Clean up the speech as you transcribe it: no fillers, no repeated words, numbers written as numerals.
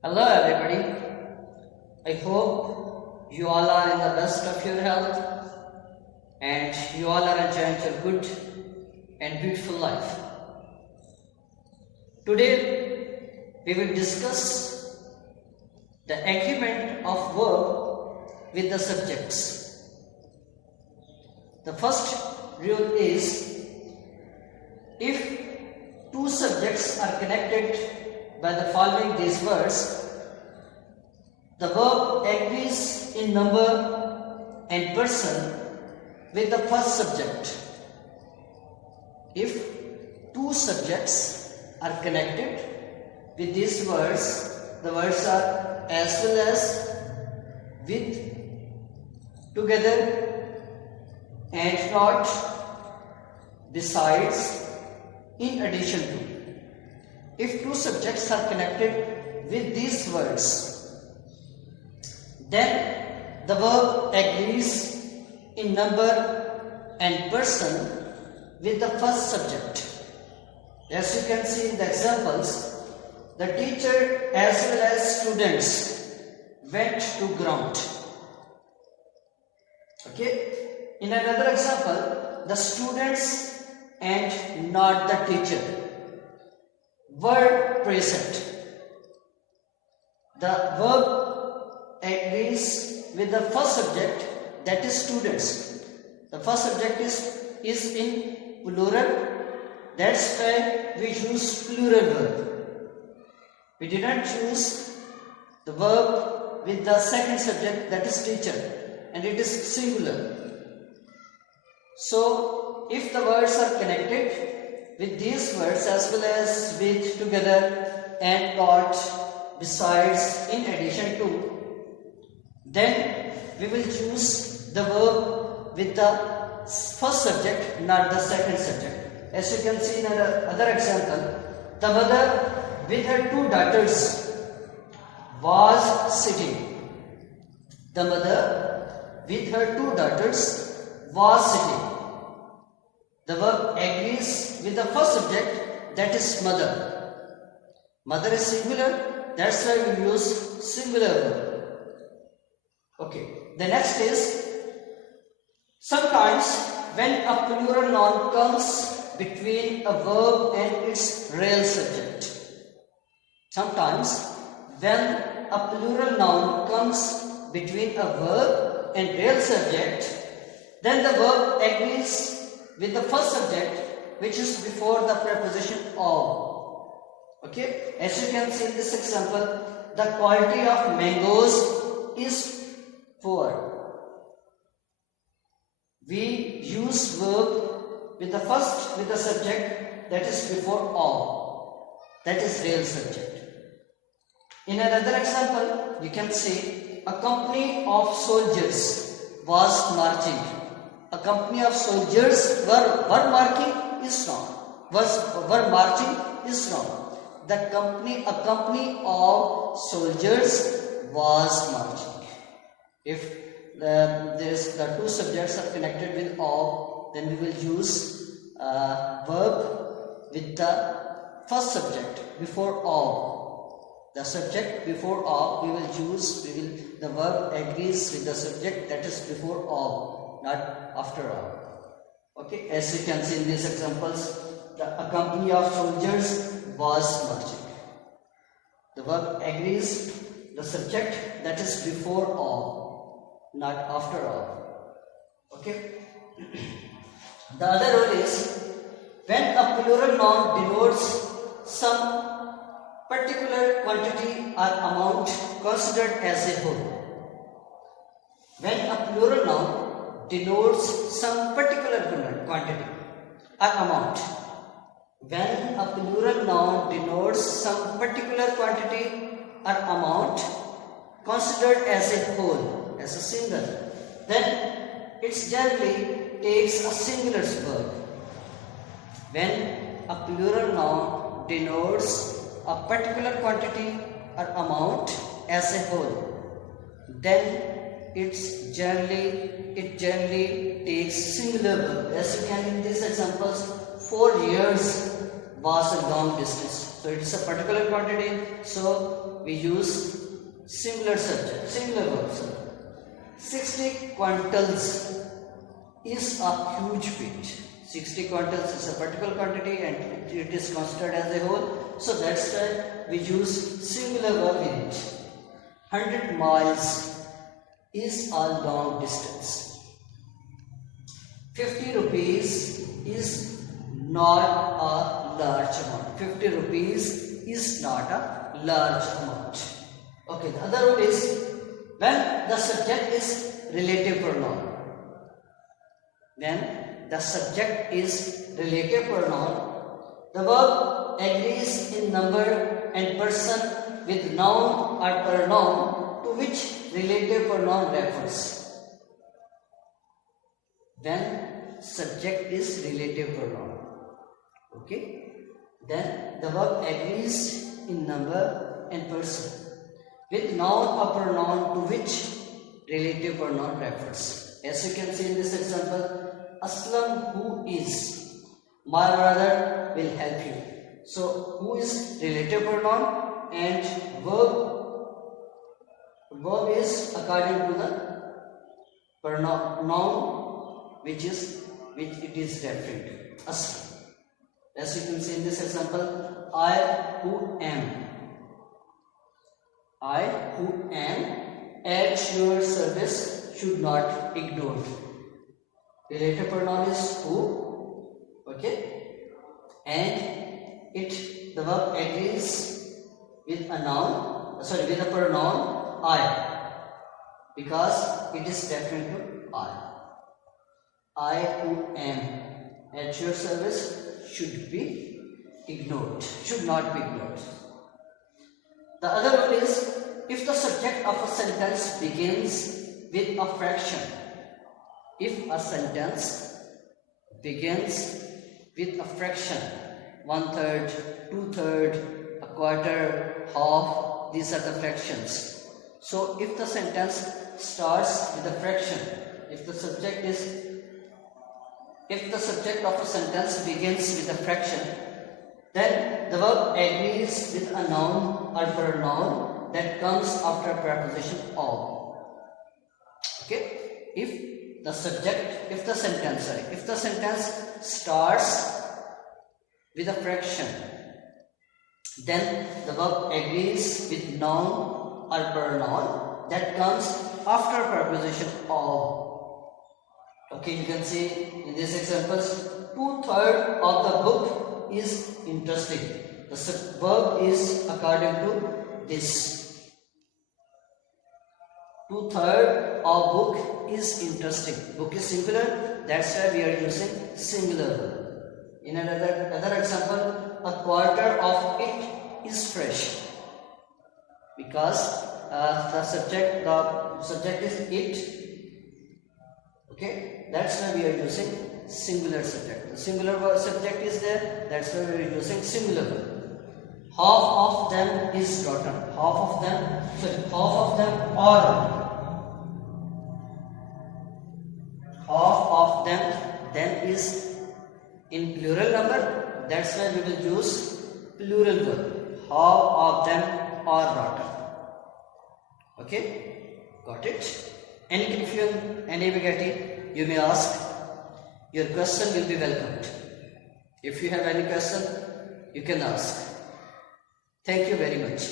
Hello everybody, I hope you all are in the best of your health and you all are enjoying your good and beautiful life. Today we will discuss the agreement of verb with the subjects. The first rule is if two subjects are connected by the following these words, the verb agrees in number and person with the first subject. If two subjects are connected with these words, the words are as well as, with, together, and not, besides, in addition to. If two subjects are connected with these words, then the verb agrees in number and person with the first subject. As you can see in the examples, the teacher as well as students went to ground. Okay. In another example, the students and not the teacher were present. The verb agrees with the first subject, that is students. The first subject is in plural, that's why we use plural verb. We didn't choose the verb with the second subject, that is teacher, and it is singular. So if the words are connected with these words as well as, with, together, and not, besides, in addition to, then we will choose the verb with the first subject, not the second subject. As you can see in another example, the mother with her two daughters was sitting. The mother with her two daughters was sitting. The verb agrees with the first subject, that is mother. Mother is singular, that's why we use singular verb. Okay, the next is, sometimes when a plural noun comes between a verb and its real subject. Sometimes when a plural noun comes between a verb and real subject, then the verb agrees with the first subject, which is before the preposition of. Okay, as you can see in this example, the quality of mangoes is poor. We use verb with the subject, that is before of, that is real subject. In another example, you can say a company of soldiers was marching. A company of soldiers were marching is wrong. Were marching is wrong. A company of soldiers was marching. If the two subjects are connected with of, then we will use verb with the first subject before of. The subject before of, we will choose. The verb agrees with the subject, that is before of, not after all. Okay, as you can see in these examples, a company of soldiers was marching. The verb agrees the subject, that is before all, not after all. Okay. The other rule is, when a plural noun denotes some particular quantity or amount considered as a whole. When a plural noun denotes some particular quantity or amount. When a plural noun denotes some particular quantity or amount considered as a whole, as a single, then it generally takes a singular verb. When a plural noun denotes a particular quantity or amount as a whole, then it generally takes singular verb. As you can in these examples, 4 years was a long distance. So it is a particular quantity, so we use singular subject, singular verb. 60 quintals is a huge weight. 60 quintals is a particular quantity and it is considered as a whole, so that's why we use singular verb in it. 100 miles is a long distance. 50 rupees is not a large amount. 50 rupees is not a large amount. Okay, the other one is when the subject is relative pronoun. When the subject is relative pronoun, the verb agrees in number and person with noun or pronoun to which relative pronoun refers. When subject is relative pronoun, okay, then the verb agrees in number and person with noun or pronoun to which relative pronoun refers. As you can see in this example, Aslam, who is my brother, will help you. So who is relative pronoun and verb is according to the noun which it is referring to. Aslam. As you can see in this example, I who am. I who am at your service should not ignore. Relative pronoun is who, okay, and the verb agrees with a noun, with a pronoun I, because it is referring to I. I who am at your service should be ignored, should not be ignored. The other one is if the subject of a sentence begins with a fraction. If a sentence begins with a fraction, 1/3, 2/3, a quarter, half, these are the fractions. So if the sentence starts with a fraction, if the subject of a sentence begins with a fraction, then the verb agrees with a noun or pronoun that comes after a preposition of. Okay, if the sentence starts with a fraction, then the verb agrees with noun or pronoun that comes after preposition of. Okay, you can see in these examples, 2/3 of the book is interesting. The verb is according to this. 2/3 of book is interesting. Book is singular, that's why we are using singular. In another example, a quarter of it is fresh. Because the subject is it. Okay, that's why we are using singular subject. The singular subject is there, that's why we are using singular. Half of them is rotten. Half of them are rotten. Half of them is in plural number, that's why we will use plural verb. Half of them are rotten. Okay, got it? Any confusion, any ambiguity, you may ask. Your question will be welcomed. If you have any question, you can ask. Thank you very much.